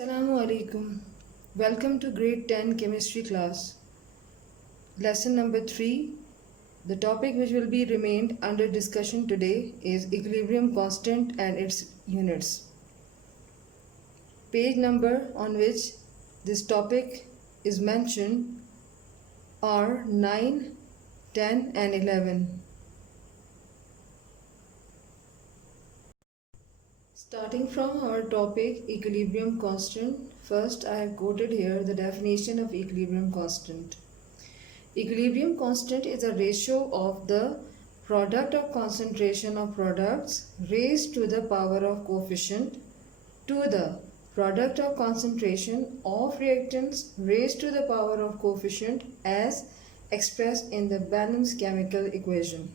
Assalamu alaikum. Welcome to grade 10 chemistry class. Lesson number 3. The topic which will be remained under discussion today is equilibrium constant and its units. Page number on which this topic is mentioned are 9, 10 and 11. Starting from our topic equilibrium constant, first I have quoted here the definition of equilibrium constant. Equilibrium constant is a ratio of the product of concentration of products raised to the power of coefficient to the product of concentration of reactants raised to the power of coefficient as expressed in the balanced chemical equation.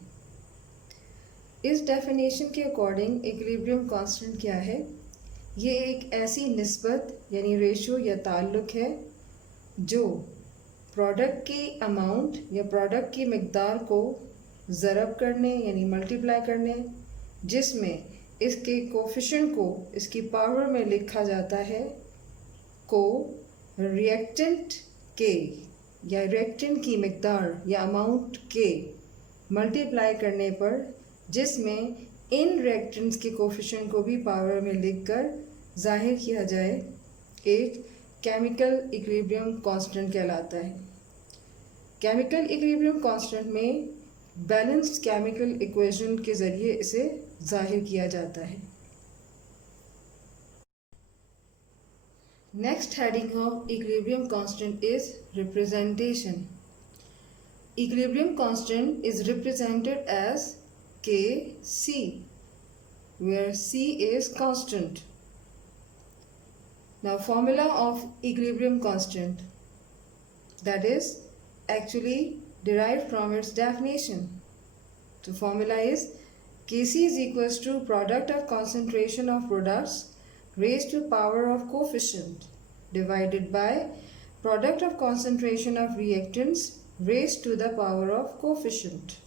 इस definition के according equilibrium constant क्या है? ये एक ऐसी निस्बत यानी ratio या ताल्लुक है जो प्रोडक्ट की अमाउंट या प्रोडक्ट की मकदार को ज़रब करने यानी मल्टीप्लाई करने, जिसमें इसके कोफिशिएंट को इसकी पावर में लिखा जाता है को रिएक्टेंट के या रिएक्टेंट की मकदार या अमाउंट के मल्टीप्लाई करने पर, जिसमें इन रिएक्टेंट्स के कोफिशिएंट को भी पावर में लिखकर जाहिर किया जाए, एक केमिकल इक्विलिब्रियम कांस्टेंट कहलाता है। केमिकल इक्विलिब्रियम कांस्टेंट में बैलेंस्ड केमिकल इक्वेशन के ज़रिए इसे जाहिर किया जाता है। Next heading of equilibrium constant is representation. Equilibrium constant is represented as Kc, where C is constant. Now formula of equilibrium constant, that is actually derived from its definition. The formula is Kc is equals to product of concentration of products raised to power of coefficient divided by product of concentration of reactants raised to the power of coefficient.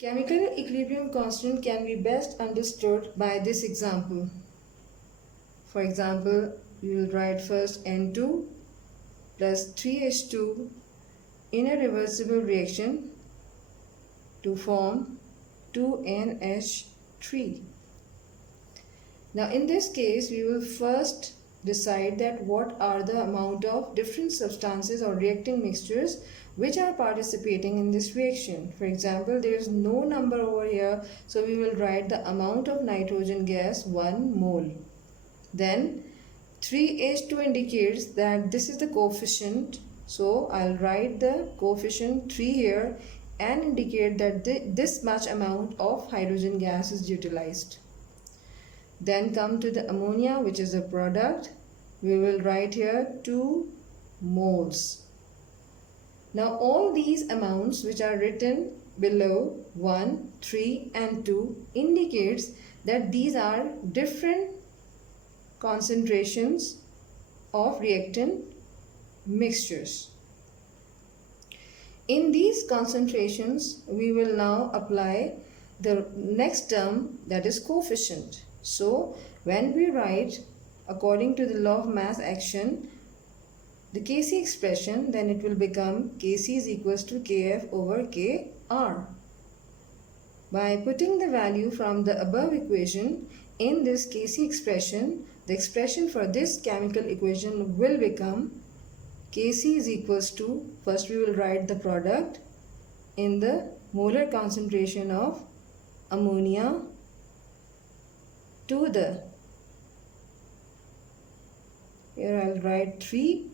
Chemical equilibrium constant can be best understood by this example. For example, we will write first N2 plus 3H2 in a reversible reaction to form 2NH3. Now in this case, we will first decide that what are the amount of different substances or reacting mixtures which are participating in this reaction. For example, there is no number over here, so we will write the amount of nitrogen gas 1 mole. Then 3H2 indicates that this is the coefficient, so I'll write the coefficient 3 here and indicate that this much amount of hydrogen gas is utilized. Then come to the ammonia, which is a product. We will write here 2 moles. Now all these amounts which are written below 1, 3 and 2 indicates that these are different concentrations of reactant mixtures. In these concentrations, we will now apply the next term, that is coefficient. So when we write according to the law of mass action the Kc expression, then it will become Kc is equals to Kf over Kr. By putting the value from the above equation in this Kc expression, the expression for this chemical equation will become Kc is equals to, first we will write the product in the molar concentration of ammonia to the, here I'll write 3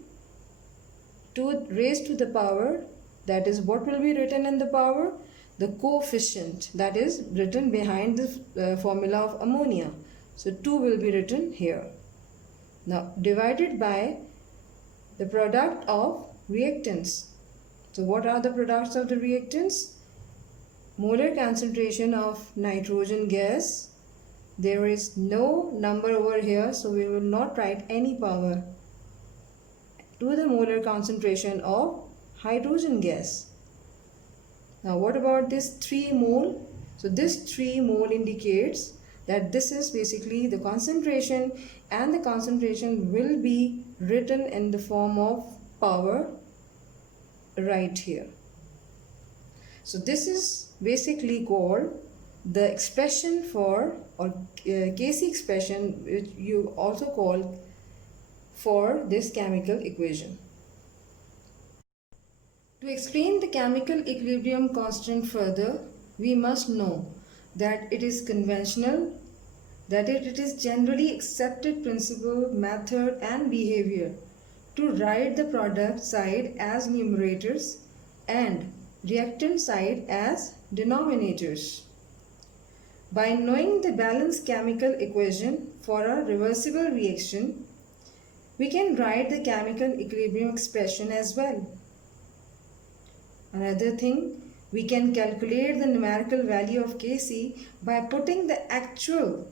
to raised to the power, that is what will be written in the power, the coefficient that is written behind the formula of ammonia. So 2 will be written here. Now divided by the product of reactants. So what are the products of the reactants? Molar concentration of nitrogen gas. There is no number over here, so we will not write any power, to the molar concentration of hydrogen gas. Now what about this 3 mole? So this 3 mole indicates that this is basically the concentration, and the concentration will be written in the form of power right here. So this is basically called the expression for, or Kc expression, which you also call for this chemical equation. To explain the chemical equilibrium constant further, we must know that it is conventional, that it is generally accepted principle, method and behavior to write the product side as numerators and reactant side as denominators. By knowing the balanced chemical equation for a reversible reaction, we can write the chemical equilibrium expression as well. Another thing, we can calculate the numerical value of Kc by putting the actual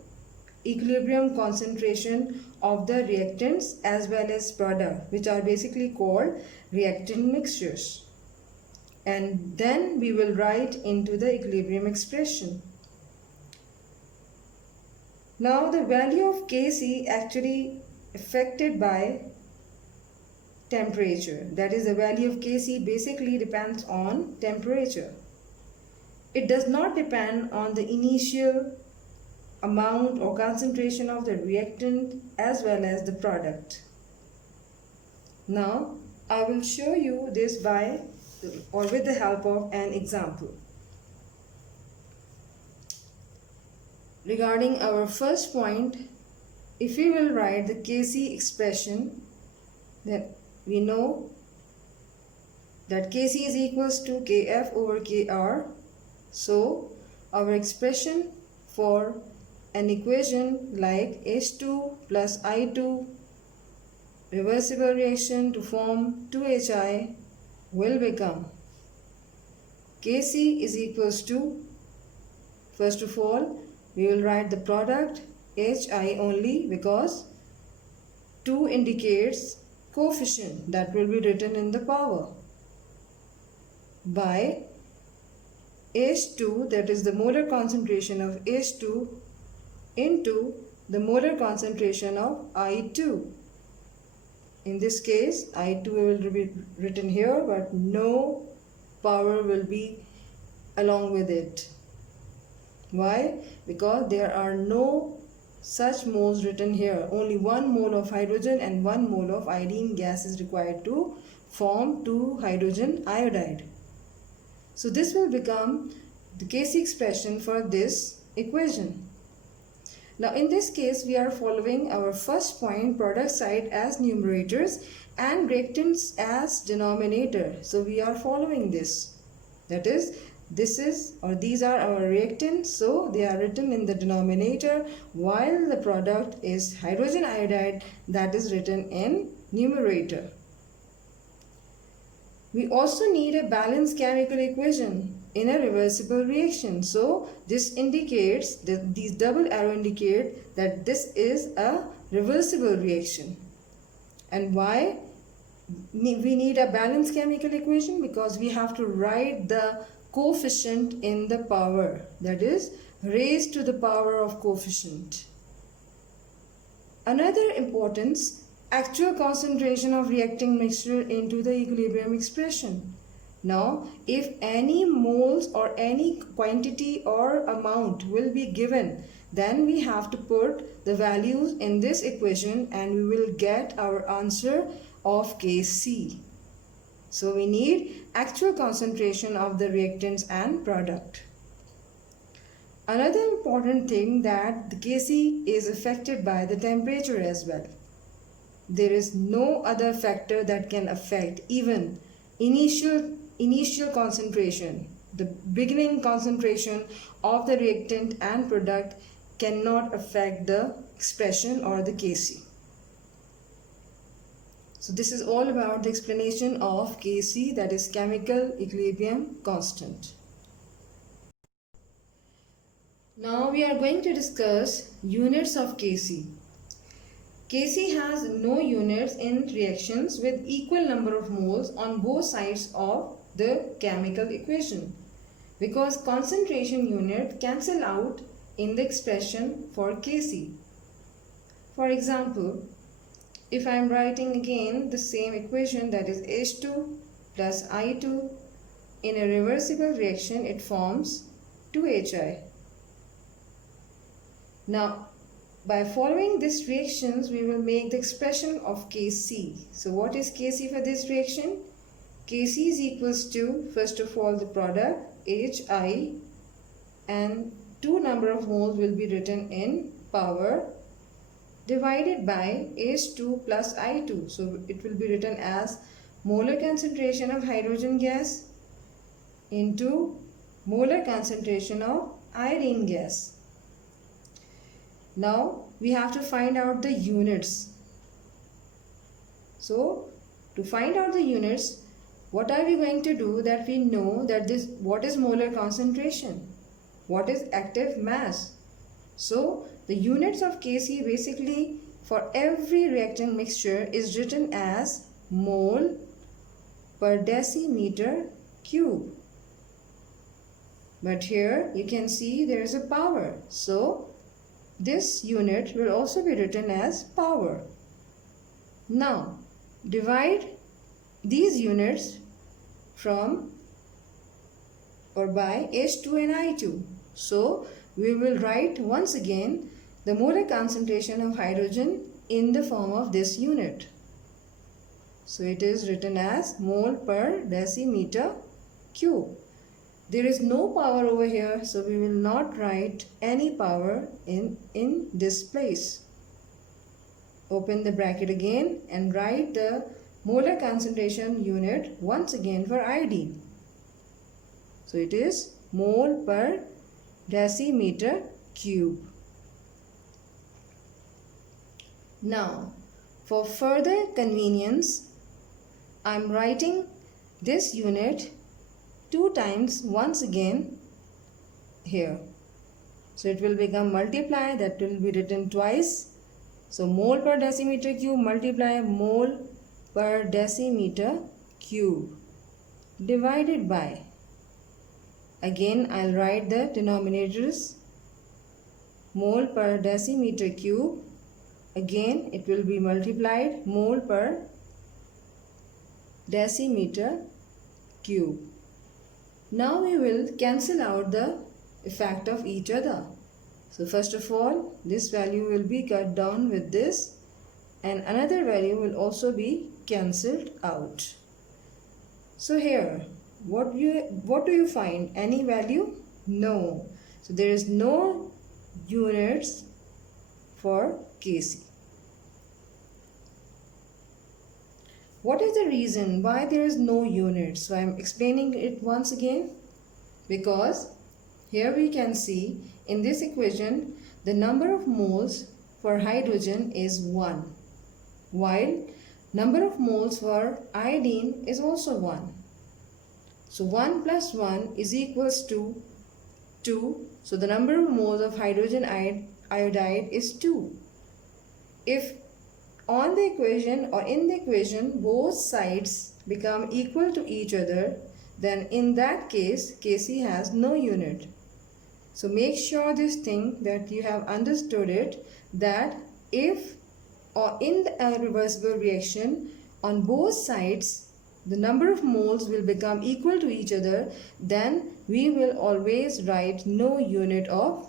equilibrium concentration of the reactants as well as product, which are basically called reactant mixtures. And then we will write into the equilibrium expression. Now the value of Kc actually affected by temperature. That is, the value of Kc basically depends on temperature. It does not depend on the initial amount or concentration of the reactant as well as the product. Now I will show you this by or with the help of an example. Regarding our first point, if we will write the Kc expression, then we know that Kc is equals to Kf over Kr. So our expression for an equation like H2 plus I2 reversible reaction to form 2HI will become Kc is equals to, first of all, we will write the product Hi only because 2 indicates coefficient, that will be written in the power, by H2, that is the molar concentration of H2, into the molar concentration of I2. In this case, I2 will be written here, but no power will be along with it. Why? Because there are no such moles written here. Only 1 mole of hydrogen and 1 mole of iodine gas is required to form 2 hydrogen iodide. So this will become the Kc expression for this equation. Now in this case, we are following our first point, product side as numerators and reactants as denominator. So we are following this. That is, these are our reactants, so they are written in the denominator, while the product is hydrogen iodide, that is written in numerator. We also need a balanced chemical equation in a reversible reaction. So this indicates that these double arrow indicate that this is a reversible reaction. And why we need a balanced chemical equation? Because we have to write the coefficient in the power, that is raised to the power of coefficient. Another importance, actual concentration of reacting mixture into the equilibrium expression. Now if any moles or any quantity or amount will be given, then we have to put the values in this equation and we will get our answer of Kc. So we need actual concentration of the reactants and product. Another important thing, that the Kc is affected by the temperature as well. There is no other factor that can affect even initial concentration. The beginning concentration of the reactant and product cannot affect the expression or the Kc. So this is all about the explanation of Kc, that is chemical equilibrium constant. Now we are going to discuss units of Kc. Kc has no units in reactions with equal number of moles on both sides of the chemical equation, because concentration unit cancel out in the expression for Kc. For example, if I am writing again the same equation, that is H2 plus I2, in a reversible reaction it forms 2HI. Now, by following these reactions, we will make the expression of Kc. So what is Kc for this reaction? Kc is equals to, first of all, the product Hi, and 2 number of moles will be written in power divided by H2 plus I2. So it will be written as molar concentration of hydrogen gas into molar concentration of iodine gas. Now we have to find out the units. So to find out the units, what are we going to do? That we know that what is molar concentration, what is active mass. So the units of Kc basically for every reactant mixture is written as mole per decimeter cube. But here you can see there is a power. So this unit will also be written as power. Now divide these units from or by H2 and I2. So we will write once again the molar concentration of hydrogen in the form of this unit. So it is written as mole per decimeter cube. There is no power over here, so we will not write any power in this place. Open the bracket again and write the molar concentration unit once again for iodine. So it is mole per decimeter cube. Now, for further convenience, I am writing this unit 2 times once again here. So it will become multiply, that will be written twice. So mole per decimeter cube multiply mole per decimeter cube divided by, again I'll write the denominators, mole per decimeter cube, again it will be multiplied mole per decimeter cube. Now we will cancel out the effect of each other. So first of all, this value will be cut down with this, and another value will also be cancelled out. So here, what do you find? Any value? No. So there is no units for Kc. What is the reason why there is no units? So I am explaining it once again, because here we can see in this equation the number of moles for hydrogen is 1, while number of moles for iodine is also 1. So 1 plus 1 is equals to 2. So the number of moles of hydrogen iodide is 2. If on the equation or in the equation both sides become equal to each other, then in that case Kc has no unit. So make sure this thing that you have understood it, that if or in a reversible reaction on both sides the number of moles will become equal to each other, then we will always write no unit of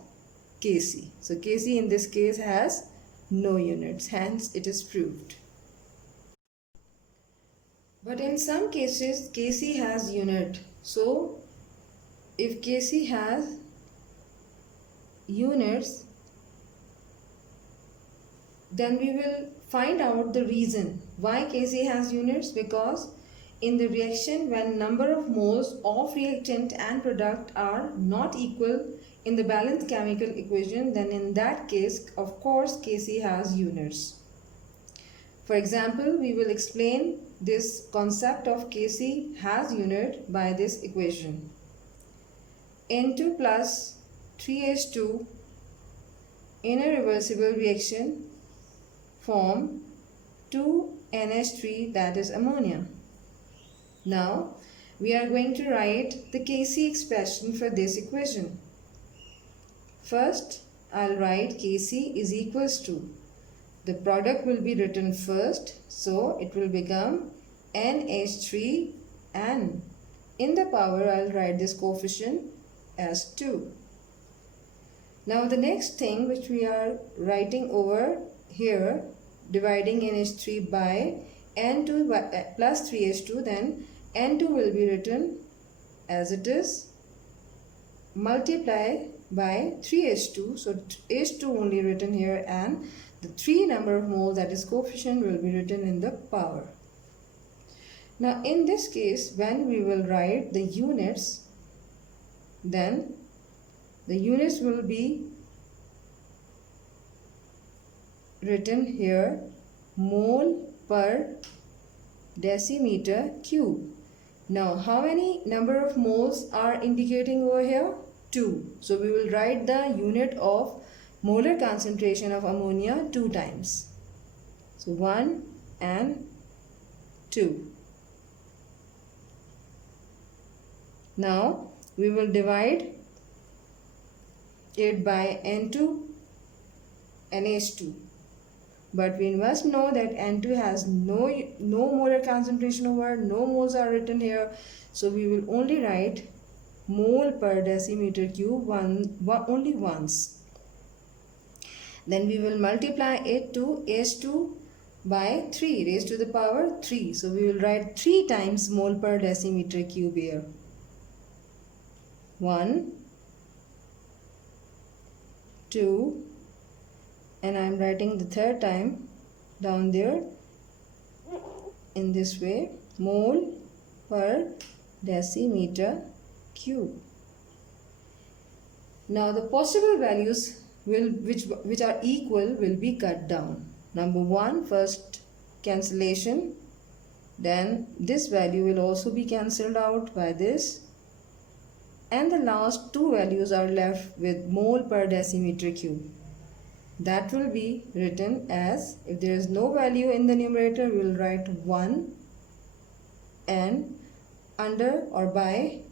Kc. So Kc in this case has no units, hence it is proved. But in some cases Kc has unit. So if Kc has units, then we will find out the reason why Kc has units, because in the reaction when number of moles of reactant and product are not equal in the balanced chemical equation, then in that case of course Kc has units. For example, we will explain this concept of Kc has unit by this equation. N2 plus 3H2 in a reversible reaction form 2NH3, that is ammonia. Now we are going to write the Kc expression for this equation. First, I'll write Kc is equals to, the product will be written first, so it will become NH3, and in the power I'll write this coefficient as 2. Now the next thing which we are writing over here, dividing NH3 by N2 plus 3H2, then N2 will be written as it is, multiply by 3H2, so H2 only written here, and the 3 number of moles, that is coefficient, will be written in the power. Now in this case, when we will write the units, then the units will be written here, mole per decimeter cube. Now how many number of moles are indicating over here? 2. So we will write the unit of molar concentration of ammonia 2 times. So 1 and 2. Now we will divide it by N2 and H2. But we must know that N2 has no molar concentration over, no moles are written here. So we will only write mole per decimeter cube only once. Then we will multiply it to H2 by 3 raised to the power 3. So we will write 3 times mole per decimeter cube here. 1, 2, and I am writing the third time down there in this way, mole per decimeter cube. Now the possible values which are equal will be cut down. Number 1, first cancellation, then this value will also be cancelled out by this, and the last 2 values are left with mole per decimeter cube. That will be written as, if there is no value in the numerator, we will write 1, and under or by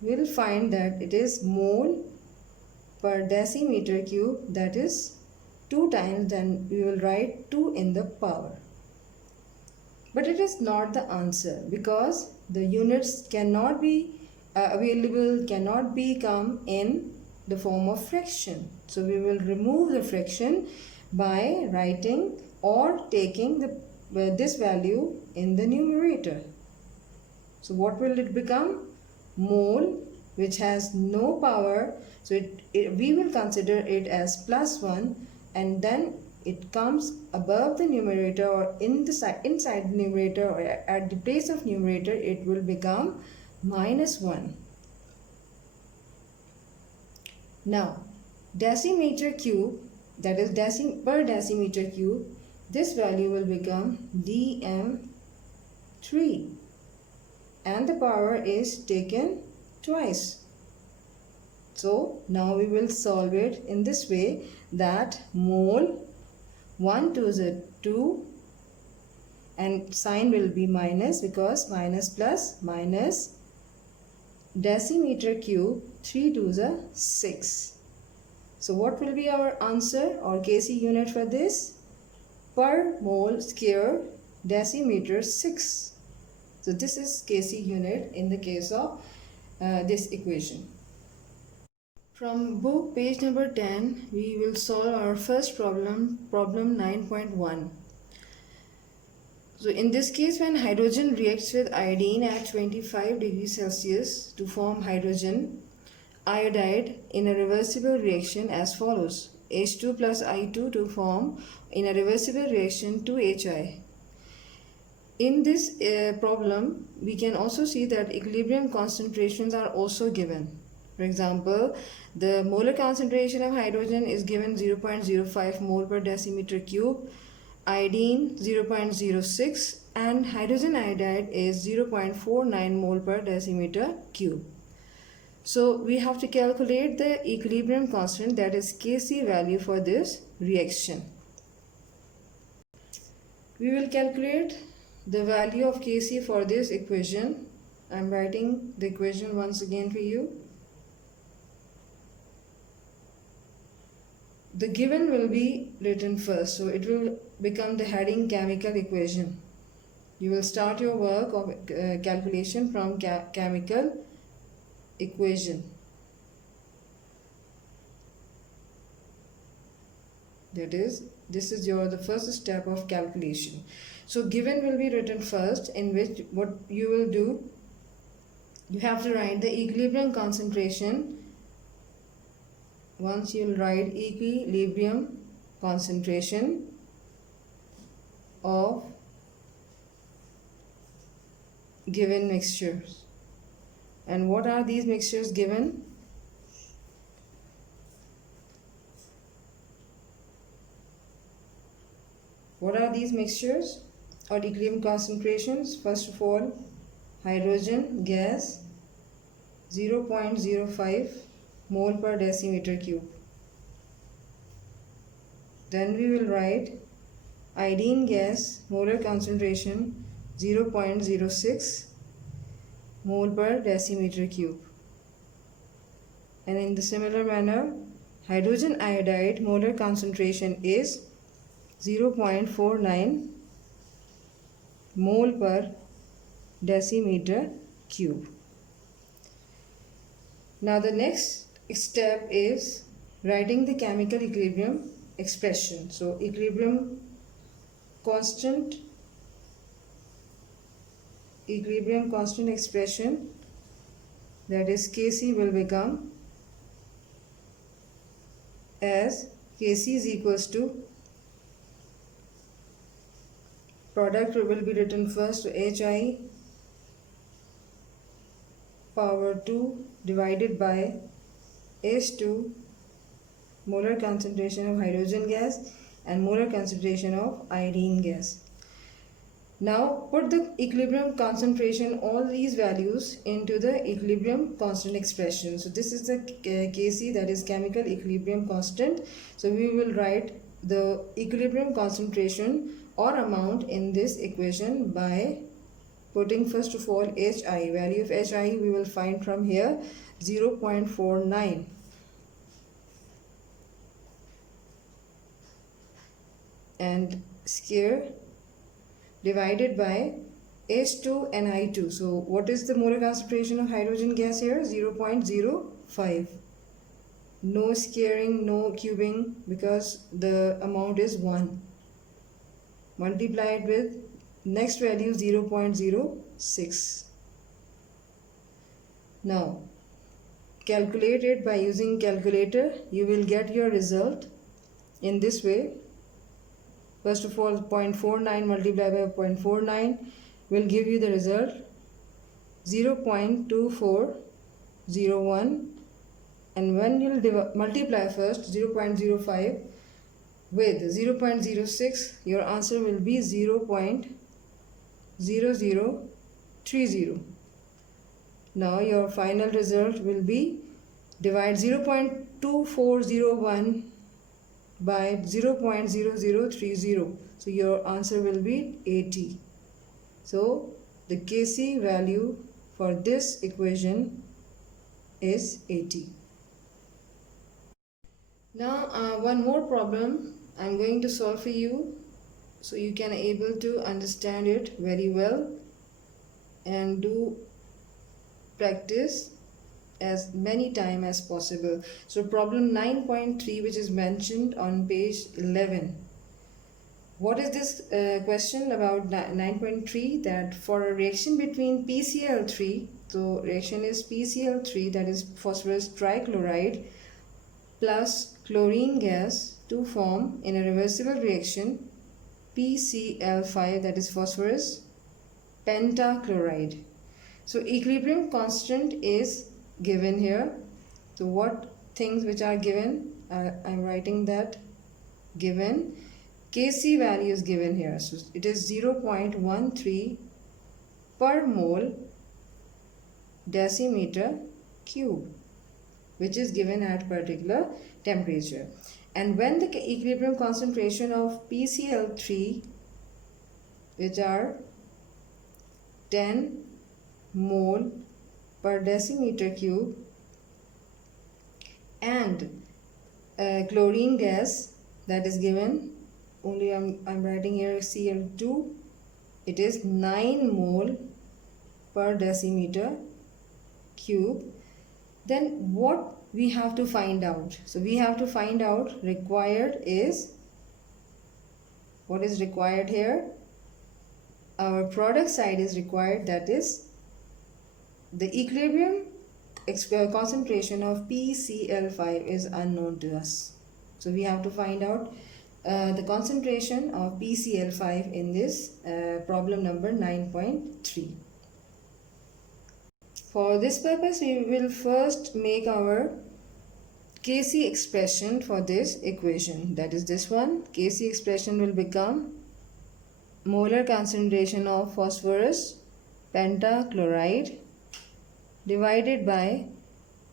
we will find that it is mole per decimeter cube, that is 2 times, then we will write 2 in the power. But it is not the answer, because the units cannot be available, cannot become in the form of fraction. So we will remove the fraction by writing or taking this value in the numerator. So what will it become? Mole, which has no power, so we will consider it as +1, and then it comes above the numerator or inside the numerator, or at the place of numerator it will become -1. Now decimeter cube, that is per decimeter cube, this value will become dm3, and the power is taken twice. So now we will solve it in this way, that mole 1 2 is 2, and sign will be minus, because minus plus minus, decimeter cube 3 2 is 6. So what will be our answer or Kc unit for this? Per mole square decimeter 6. So this is Kc unit in the case of this equation. From book page number 10, we will solve our first problem 9.1. So in this case, when hydrogen reacts with iodine at 25 degrees Celsius to form hydrogen iodide in a reversible reaction as follows: H2 plus I2 to form in a reversible reaction 2HI. In this problem, we can also see that equilibrium concentrations are also given. For example, the molar concentration of hydrogen is given 0.05 mole per decimeter cube, iodine 0.06, and hydrogen iodide is 0.49 mole per decimeter cube. So we have to calculate the equilibrium constant, that is Kc value for this reaction. We will calculate the value of Kc for this equation. I am writing the equation once again for you. the given will be written first, so it will become the heading chemical equation. You will start your work of calculation from chemical equation. That is, this is the first step of calculation. So given will be written first, in which what you will do, you have to write the equilibrium concentration. Once you will write equilibrium concentration of given mixtures. And what are these mixtures given? What are these mixtures or equilibrium concentrations? First of all, hydrogen gas 0.05 mole per decimeter cube. Then we will write iodine gas molar concentration 0.06 mole per decimeter cube. And in the similar manner, hydrogen iodide molar concentration is 0.49 mole per decimeter cube. Now the next step is writing the chemical equilibrium expression. So equilibrium constant expression, that is Kc, will become as Kc is equals to, product will be written first, so Hi power 2 divided by H2 molar concentration of hydrogen gas and molar concentration of iodine gas. Now put the equilibrium concentration, all these values, into the equilibrium constant expression. So this is the Kc, that is chemical equilibrium constant. So we will write the equilibrium concentration or amount in this equation by putting first of all Hi. Value of Hi we will find from here 0.49. And square divided by H2 and I2. So what is the molar concentration of hydrogen gas here? 0.05. No squaring, no cubing, because the amount is 1. Multiplied with next value 0.06. Now calculate it by using calculator. You will get your result in this way. First of all, 0.49 multiplied by 0.49 will give you the result 0.2401, and when you will multiply first 0.05 with 0.06, your answer will be 0.0030. Now your final result will be divide 0.2401 by 0.0030. So your answer will be 80. So the Kc value for this equation is 80. Now one more problem I'm going to solve for you, so you can able to understand it very well and do practice as many time as possible. So problem 9.3, which is mentioned on page 11. What is this question about 9.3? That for a reaction between PCl3, so reaction is PCl3, that is phosphorus trichloride, plus chlorine gas to form in a reversible reaction PCl5, that is phosphorus pentachloride. So equilibrium constant is given here. So what things which are given, I'm writing that given. Kc value is given here, so it is 0.13 per mole decimeter cube, which is given at particular temperature. And when the equilibrium concentration of PCl3, which are 10 mole per decimeter cube, and chlorine gas that is given, only I'm writing here Cl2, it is 9 mole per decimeter cube. Then what we have to find out? So we have to find out required is, what is required here? Our product side is required, that is the equilibrium concentration of PCl5 is unknown to us. So we have to find out the concentration of PCl5 in this problem number 9.3. For this purpose, we will first make our Kc expression for this equation, that is this one. Kc expression will become molar concentration of phosphorus pentachloride divided by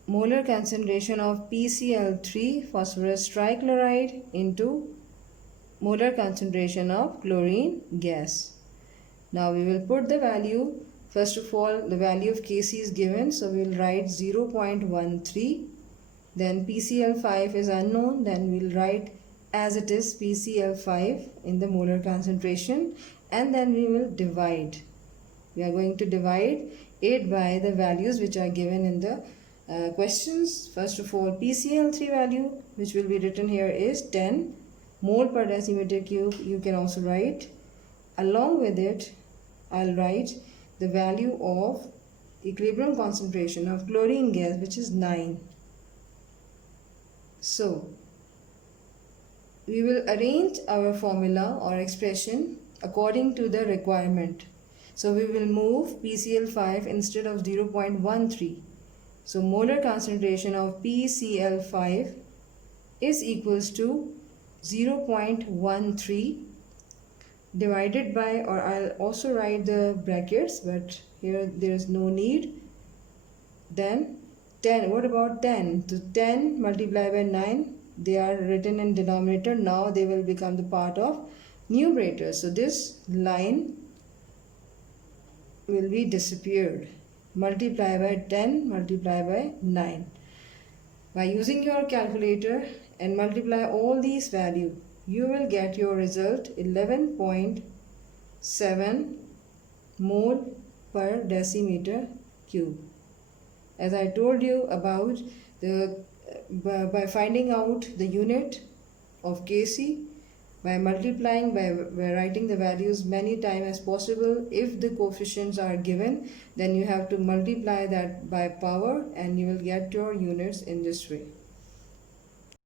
molar concentration of PCl3 phosphorus trichloride into molar concentration of chlorine gas. Now we will put the value. First of all, the value of Kc is given, so we will write 0.13. Then PCl5 is unknown, then we will write as it is PCl5 in the molar concentration, and then we will divide. We are going to divide it by the values which are given in the questions. First of all, PCl3 value, which will be written here, is 10 mole per decimeter cube. You can also write, along with it, I'll write the value of equilibrium concentration of chlorine gas, which is 9. So we will arrange our formula or expression according to the requirement. So we will move PCl5 instead of 0.13. So molar concentration of PCl5 is equals to 0.13 divided by, or I'll also write the brackets, but here there is no need. Then 10, what about 10? So 10 multiplied by 9, they are written in denominator. Now they will become the part of numerator. So this line will be disappeared. Multiply by 10, multiply by 9. By using your calculator and multiply all these values, you will get your result 11.7 mole per decimeter cube. As I told you about by finding out the unit of Kc, by multiplying, by writing the values many times as possible. If the coefficients are given, then you have to multiply that by power and you will get your units in this way.